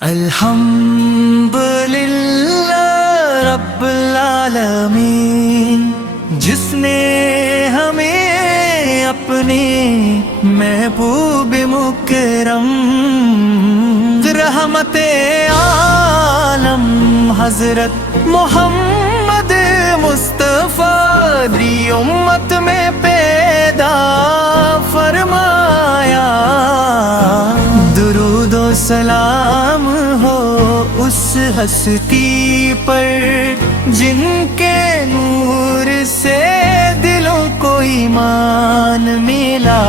الحمدللہ رب العالمین، جس نے ہمیں اپنے محبوب مکرم رحمت عالم حضرت محمد مصطفیٰ دی امت میں پیدا فرمایا۔ درود و سلام ہو اس ہستی پر جن کے نور سے دلوں کو ایمان ملا،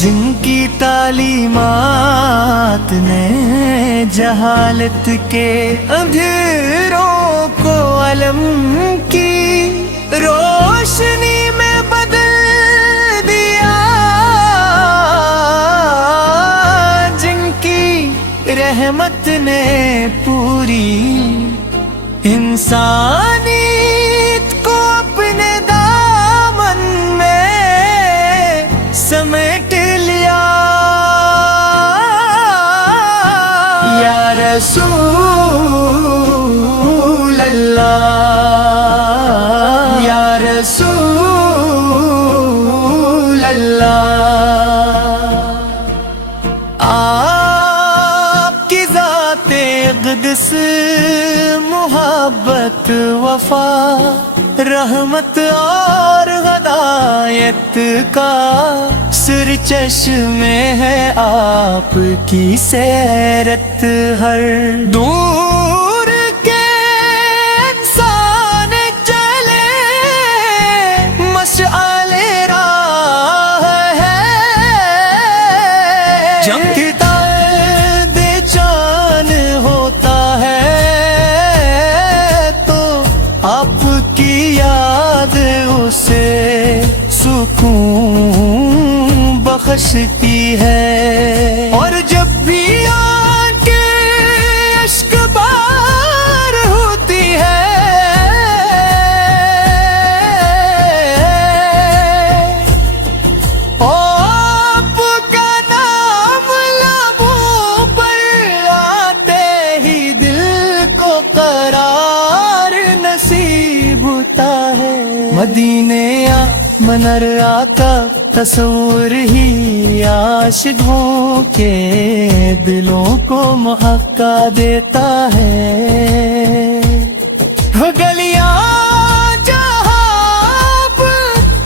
جن کی تعلیمات نے جہالت کے اندھیروں کو علم کی روشنی میں بدل دیا، جن کی رحمت نے پوری انسانیت کو اپنے دامن میں سمیٹ لیا۔ یا رسول اللہ، یا رسول اللہ، آپ کی ذات اقدس محبت وفا رحمت اور ہدایت کا سر چشمے ہے آپ کی سیرت، ہر دور کے انسان چلے مشعل راہ ہے، چمکتا بے چان ہوتا ہے تو آپ کی یاد اسے سکون بخشتی ہے، اور جب بھی آنکھیں اشک بار ہوتی ہے آپ کا نام لبوں پر آتے ہی دل کو قرار نصیب ہوتا ہے۔ مدینے منر آقا تصور ہی عاشقوں کے دلوں کو محقہ دیتا ہے، گلیاں جہاں آپ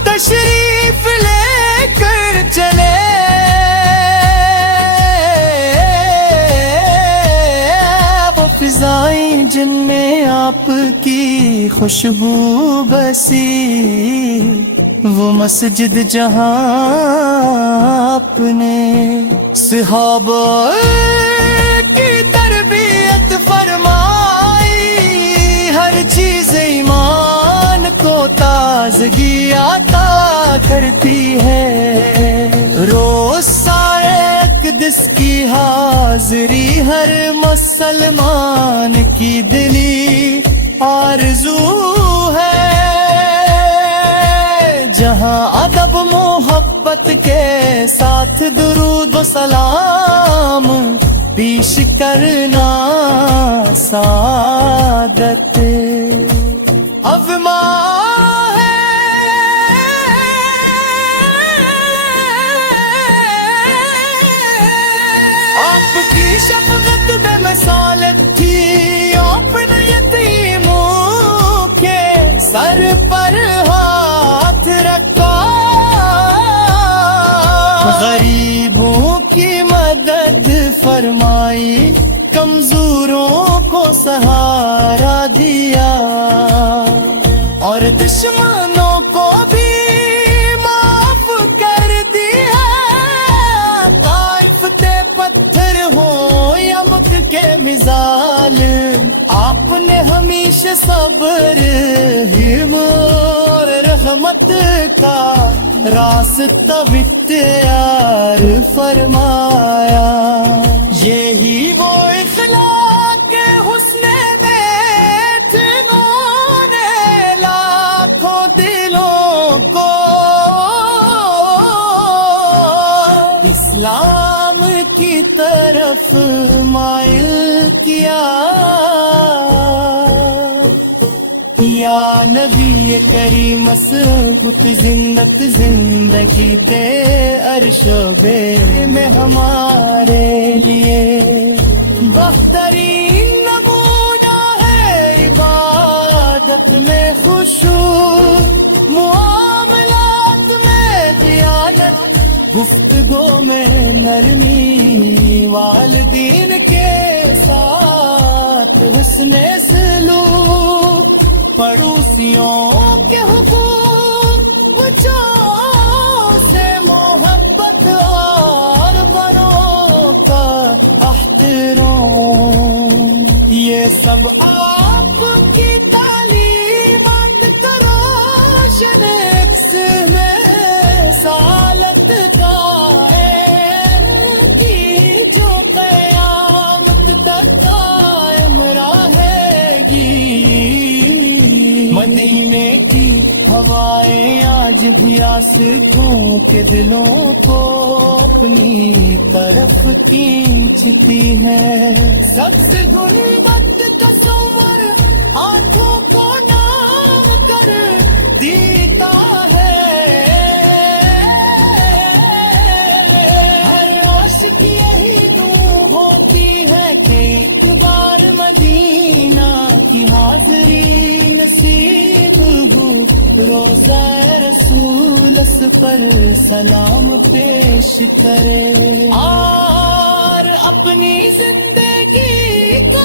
تشریف لے کر چلے وہ فضائیں جن میں آپ کی خوشبو بسی، وہ مسجد جہاں آپ نے صحابہ کی تربیت فرمائی، ہر چیز ایمان کو تازگی عطا کرتی ہے، روز سارے اقدس کی حاضری ہر مسلمان کی دلی آرزو ہے، جہاں ادب محبت کے ساتھ درود و سلام پیش کرنا سعادت اب ماں ہے۔ آپ کی شفقت بے مثال تھی، اپنے یتیموں کے سر پر ہاتھ رکھا، غریبوں کی مدد فرمائی، کمزوروں کو سہارا دیا، اور دشمنوں کو بھی معاف کر دیا، طائف کے پتھر ہو یا مکھ کے مثال، آپ نے ہمیشہ صبر حلم اور رحمت کا راستہ اختیار فرمایا، یہی وہ اخلاق حسن بیت نے لاکھوں دلوں کو اسلام کی طرف مائل کیا یا نبی کریم مسبوط زندت زندگی دے عرش و بے میں ہمارے لیے بہترین نمونہ ہے عبادت میں خشوع معاملات میں دیانت گفتگو میں نرمی والدین کے ساتھ حسن سلوک پڑوسیوں کے حقوق بچوں سے محبت اور بڑوں کا احترام یہ سب آپ کی تعلیمات کا روشن عکس میں سالت قائم کی جو قیامت تک قائم رہے گی مدینے کی ہوائیں آج بھی آسودوں کے دلوں کو اپنی طرف کھینچتی ہے سبز گنبد تصور آنکھوں کو نام کر دیتا ہے ہر عاشق یہی دعا ہوتی ہے کہ ایک بار مدینہ کی حاضری نصیب ہو روزہ رسول اس پر سلام پیش کرے اور اپنی زندگی کو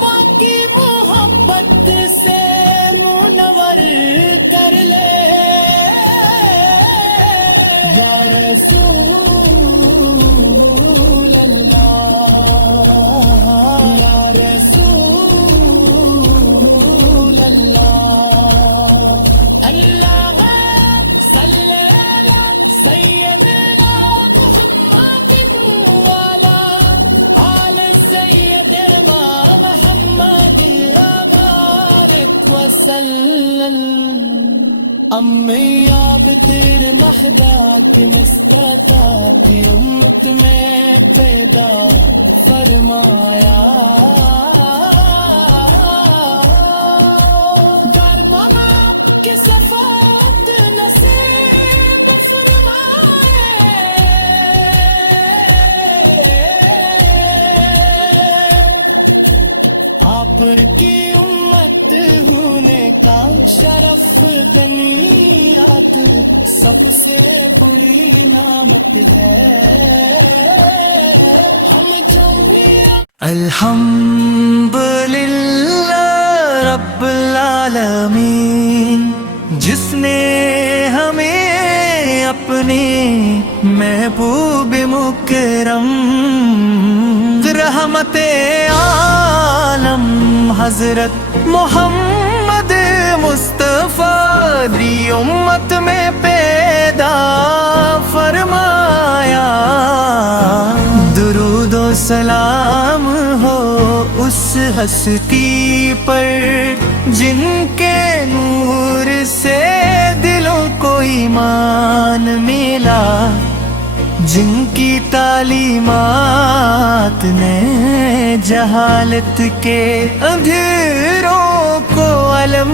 باقی محبت سے منور کر لے یا رسول اللہ یا رسول اللہ اللہ صلی علی سیدنا محمد وعلی آل سیدنا محمد وبارک وسلم امی عابد مخدات مستطاعت امت میں پیدا فرمایا صفات نصیب فرمائے آپ کی امت ہونے کا شرف دنیات سب سے بری نعمت ہے ہم جو بھی الحمدللہ رب العالمین جس نے ہمیں اپنے محبوب مکرم رحمت عالم حضرت محمد مصطفیٰ دی امت میں پیدا فرمایا درود و سلام ہو اس ہستی پر جن کے نور سے دلوں کو ایمان ملا جن کی تعلیمات نے جہالت کے اندھیروں کو علم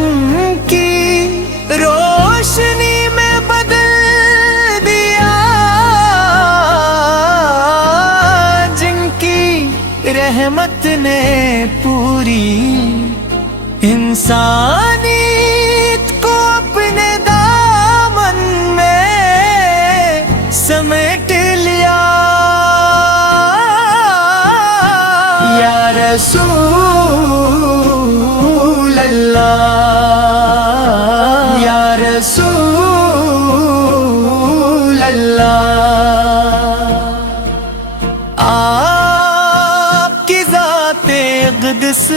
کی روشنی میں بدل دیا جن کی رحمت نے پوری انسانیت کو اپنے دامن میں سمیٹ لیا یا رسول اللہ یا رسول اللہ آپ کی ذات اقدس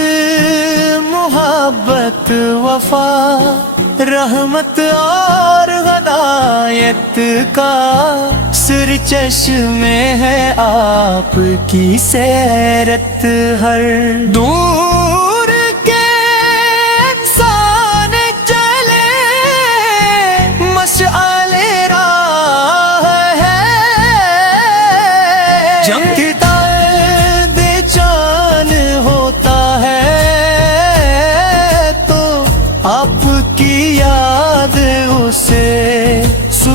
محبت وفا رحمت اور ہدایت کا سر چشمے ہے آپ کی سیرت ہر دور کے انسان چلے مشعل راہ ہے چمکتا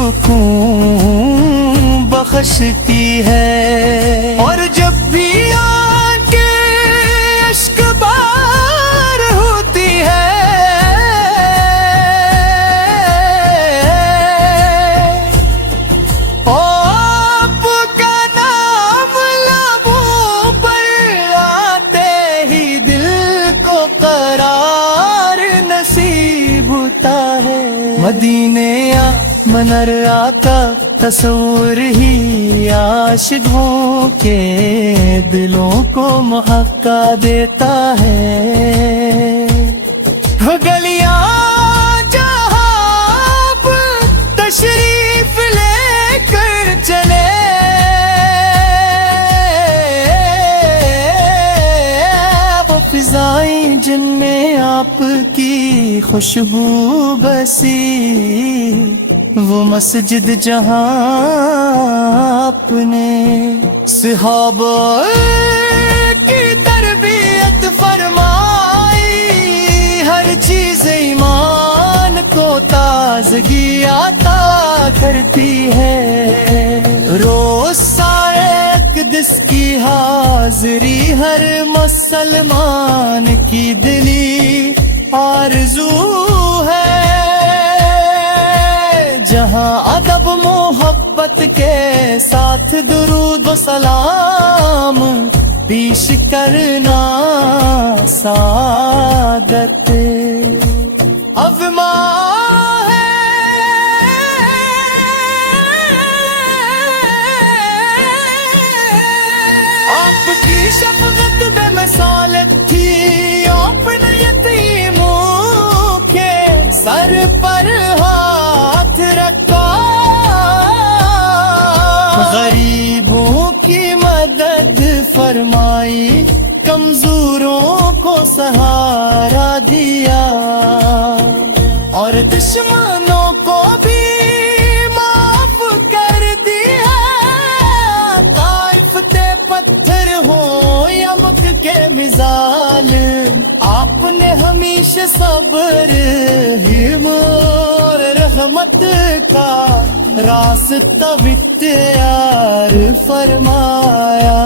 سکون بخشتی ہے، اور جب بھی آنکھیں اشک بار ہوتی ہے، آپ کا نام لبوں پر آتے ہی دل کو قرار نصیب ہوتا ہے۔ مدینے منر آقا تصور ہی عاشقوں کے دلوں کو محقہ دیتا ہے۔ گلیاں جہاں آپ تشریف لے کر چلے، وہ فضائیں جن میں آپ کی خوشبو بسی، وہ مسجد جہاں آپ نے صحابہ کی تربیت فرمائی، ہر چیز ایمان کو تازگی عطا کرتی ہے۔ روز سارے اقدس کی حاضری ہر مسلمان کی دلی آرزو ہے، جہاں ادب محبت کے ساتھ درود و سلام پیش کرنا سعادت اب ماں ہے۔ آپ کی شفقت بے مثال تھی، آپ نے یتیموں کے سر پر ہاتھ رکھا، غریبوں کی مدد فرمائی، کمزوروں کو سہارا دیا، اور دشمنوں کو بھی معاف کر دیا۔ طائف کے پتھر ہو یا مکھ کے مثال، آپ نے ہمیشہ صبر حلم اور رحمت کا راستہ اختیار فرمایا۔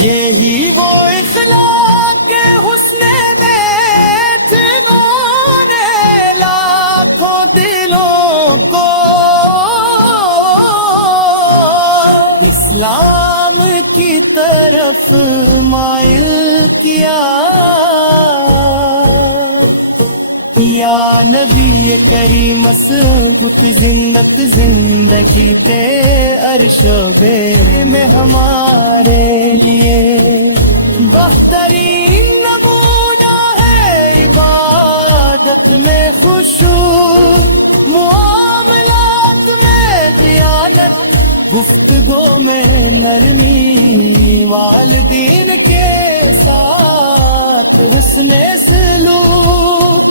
یہی وہ اخلاق حسن نیت انہوں نے لاکھوں دلوں کو اسلام کی طرف مائل کیا۔ یا نبی کریم مسبوط زندت زندگی پہ عرش و بے میں ہمارے لیے بہترین نمونہ ہے، عبادت میں خشوع، معاملات میں دیانت، گفتگو میں نرمی، والدین کے ساتھ حسن سلوک،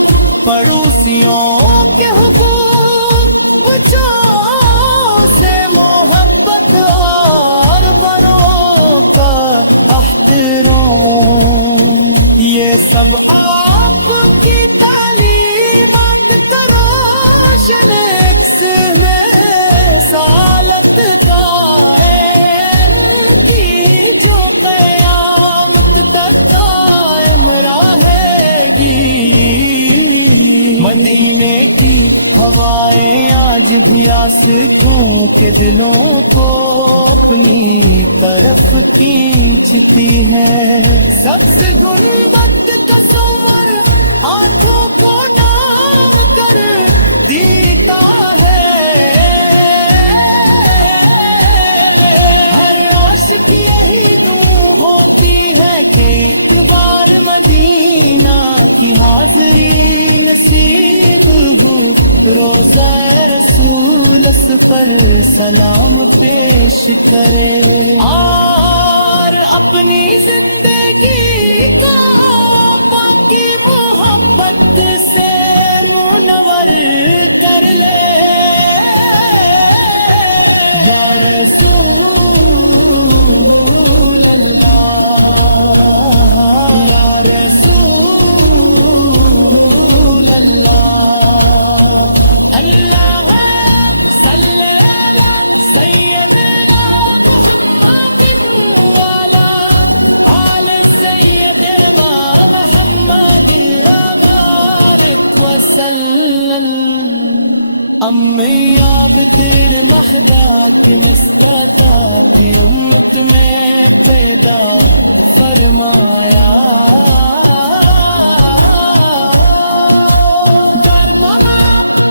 پڑوسیوں کے حقوق، بچوں سے محبت اور بڑوں کا احترام، یہ سب آپ کی تعلیمات کا روشن عکس میں سالت قائم کی، جو قیامت تک قائم رہے گی۔ مدینے کی ہوائیں آج بھی عاشقوں کے دلوں کو اپنی طرف کھینچتی ہیں، سبز گنبد تصور آنکھوں کو نام کر دیتا ہے، ہر عاشق یہی دعا ہوتی ہے کہ ایک بار مدینہ کی حاضری نصیب ہو، روزہ رسول اس پر سلام پیش کرے، اور اپنی زندگی کا باقی محبت سے منور کر لے۔ یا رسول اللہ، یا رسول اللہ، اللہ صلی وسلم امی بتر مخدات مستطاعتی امت میں پیدا فرمایا درمانا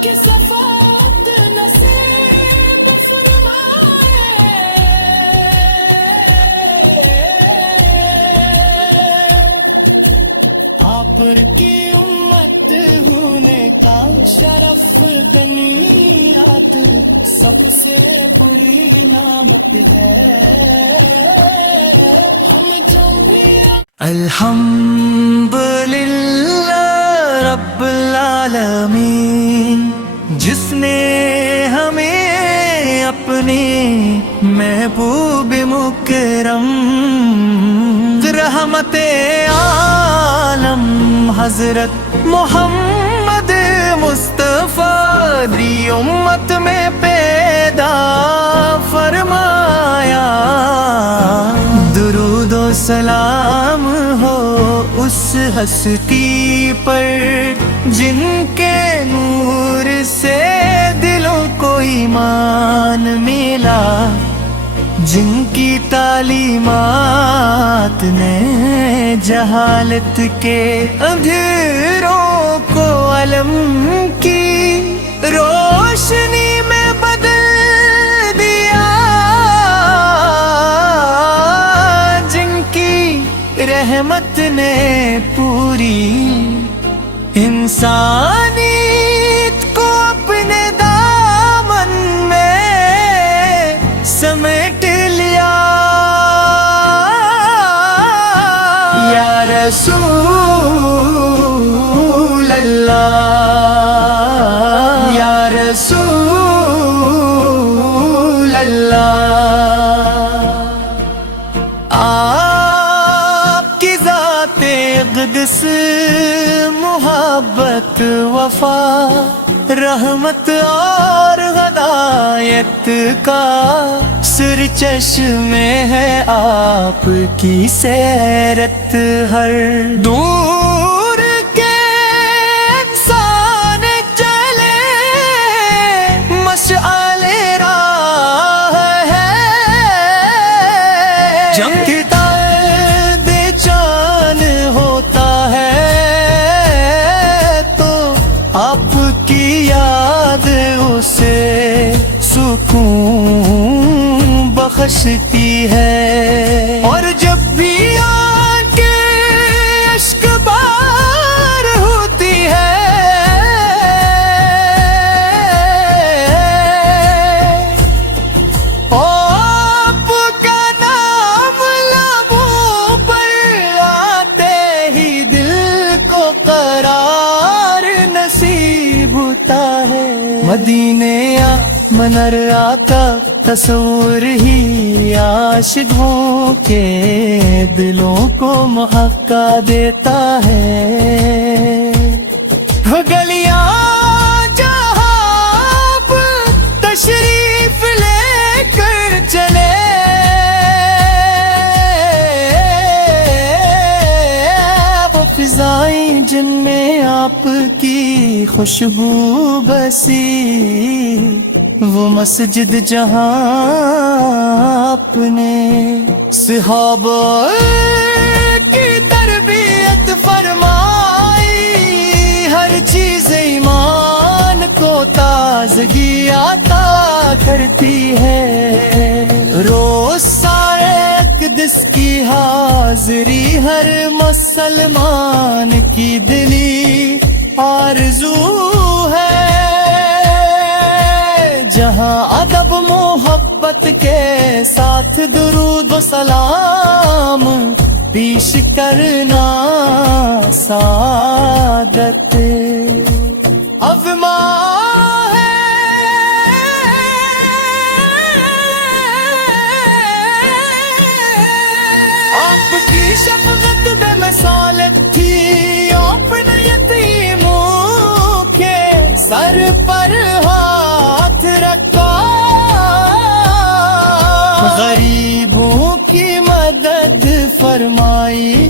کی صفات نصیب فرمائے آپ کی امت ہونے کا شرف دنیات سب سے بری نعمت ہے ہم جو بھی الحمد للہ رب العالمین جس نے ہمیں اپنے محبوب مکرم رحمت عالم حضرت محمد مصطفیٰ دی امت میں پیدا فرمایا درود و سلام ہو اس ہستی پر جن کے نور سے دلوں کو ایمان ملا جن کی تعلیمات نے جہالت کے اندھیروں کو علم کی روشنی میں بدل دیا جن کی رحمت نے پوری انسانیت کو اپنے دامن میں سمیٹ لیا یا رسول اللہ یا رسول اللہ آپ کی ذات اقدس محبت وفا رحمت اور ہدایت کا سر چشمے ہے آپ کی سیرت ہر دور کے انسان چلے مشعل راہ ہے چمکتا بے چان ہوتا ہے تو آپ کی یاد اسے سکون بخشتی ہے اور جب بھی آنکھیں اشک بار ہوتی ہے آپ کا نام لبوں پر آتے ہی دل کو قرار نصیب ہوتا ہے مدینے منر آقا تصور ہی عاشقوں کے دلوں کو محقہ دیتا ہے گلیاں جہاں آپ تشریف لے کر چلے وہ فضائیں جن میں آپ کی خوشبو بسی وہ مسجد جہاں آپ نے صحابہ کی تربیت فرمائی ہر چیز ایمان کو تازگی عطا کرتی ہے روز سارے اقدس کی حاضری ہر مسلمان کی دلی آرزو ہے جہاں ادب محبت کے ساتھ درود و سلام پیش کرنا سعادت اب ماں ہے آپ کی شفقت بے مثال تھی اپنے یتیموں کے سر پر ہاتھ رکھا غریبوں کی مدد فرمائی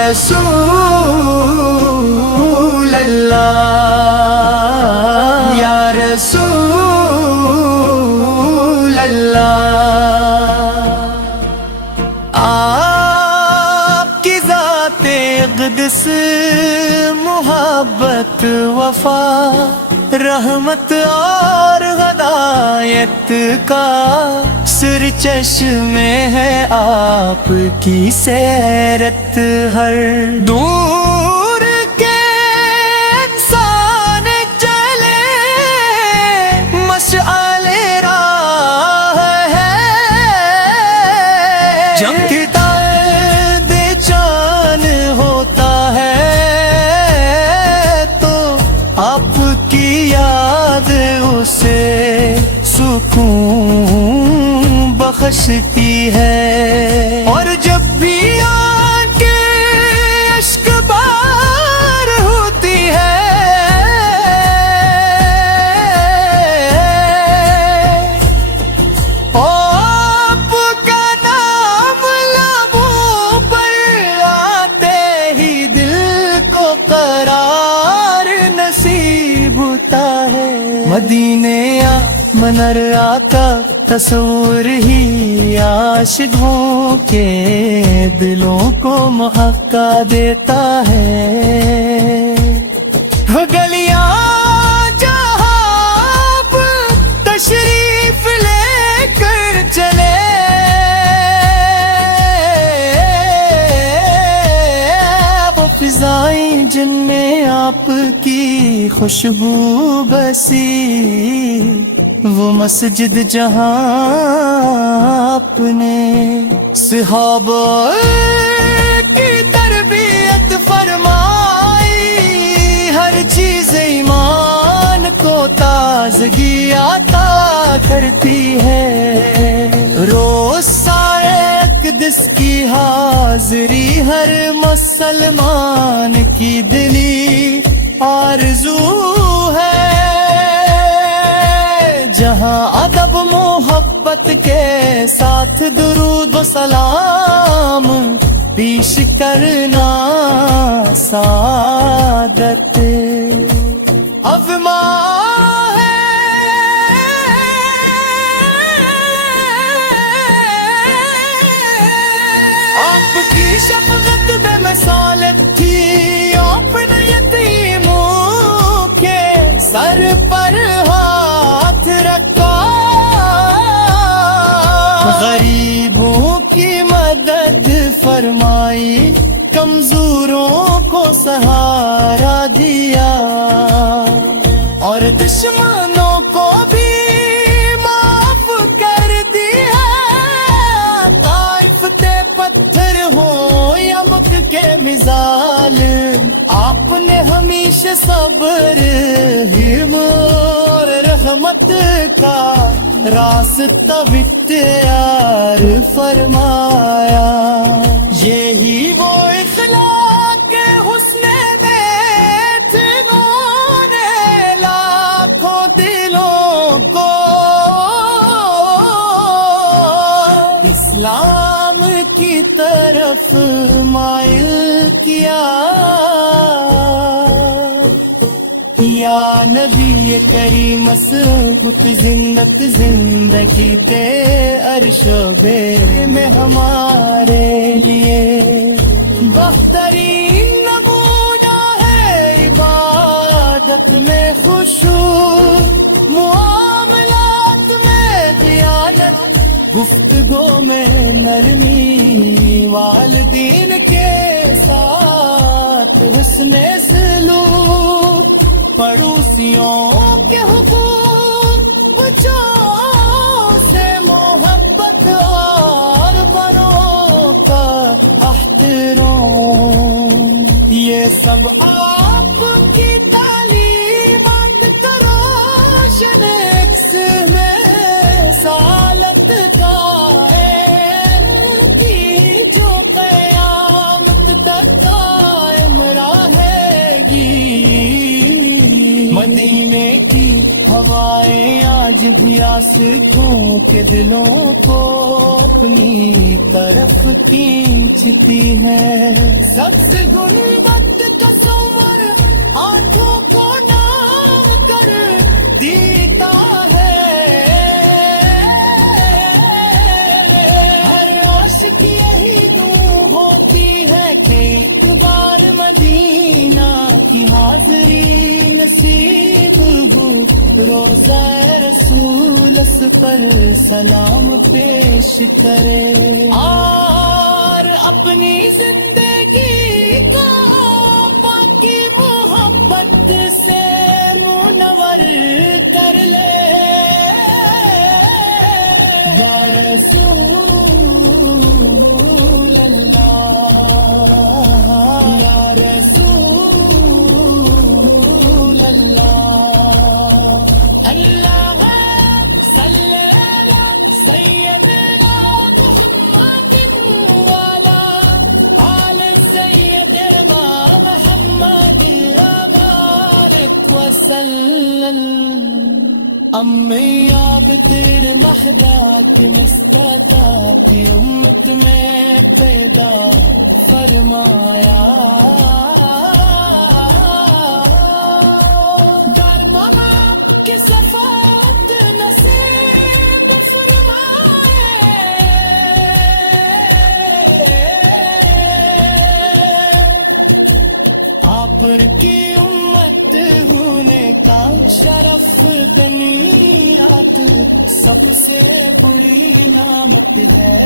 رسول اللہ، یا رسول اللہ، آپ کی ذات اقدس محبت وفا رحمت اور ہدایت کا سر چشمے ہے آپ کی سیرت ہر دور کے انسان چلے مشعل راہ ہے چمکتا بے چان ہوتا ہے تو آپ کی یاد اسے سکون بخشتی ہے، اور جب بھی آنکھیں اشک بار ہوتی ہے آپ کا نام لبوں پر آتے ہی دل کو قرار نصیب ہوتا ہے۔ مدینے منر آقا تصور ہی عاشقوں کے دلوں کو محقہ دیتا ہے، گلیاں جہاں آپ تشریف لے کر چلے وہ فضائیں جن میں آپ کی خوشبو بسی، وہ مسجد جہاں آپ نے صحابہ کی تربیت فرمائی، ہر چیز ایمان کو تازگی عطا کرتی ہے، روز سارے اقدس کی حاضری ہر مسلمان کی دلی آرزو ہے، جہاں ادب محبت کے ساتھ درود و سلام پیش کرنا سعادت اب ماں ہے۔ آپ کی شفقت بے مثال تھی، آپ نے یتیموں کے سر پر ہاتھ رکھا، غریبوں کی مدد فرمائی، کمزوروں کو سہارا دیا، اور دشمنوں کو بھی معاف کر دیا، طائف کے پتھر ہو یا مکھ کے مثال، آپ نے ہمیشہ صبر حلم اور رحمت کا راستہ اختیار فرمایا، یہی وہ اخلاق حسن نیت نے لاکھوں دلوں کو اسلام کی طرف مائل کیا، یا نبی کریم مسبوط زندت زندگی تے عرش و بے میں ہمارے لیے بہترین نمونہ ہے، عبادت میں خشوع، معاملات میں دیانت، گفتگو میں نرمی، والدین کے ساتھ حسن سلوک، پڑوسیوں کے حقوق، بچوں سے محبت اور بڑوں کا احترام، یہ سب آپ کی تعلیمات کا روشن عکس میں سالت قائم کی، جو قیامت تک قائم رہے گی، مدینے کی ہوا ہوائیں آج بھی آسکوں کے دلوں کو اپنی طرف کھینچتی ہے. سبز گنبد تصور آنکھوں کو نام کر دیتا ہے. ہر عاشق یہی دعا ہوتی ہے کہ ایک بار مدینہ کی حاضری نصیب ہو. روزہ رسول اس پر سلام پیش کرے اور اپنی زندگی کو باقی محبت سے منور کر لے. یا رسول اللہ، یا رسول اللہ. اللہ صلی علی سیدنا محمد والا آل سیدنا محمد وبارک وسلم. امیاب تیرے مخدات مستطاعت امت میں پیدا فرمایا. آپ کی امت ہونے کا شرف دنیات سب سے بری نعمت ہے.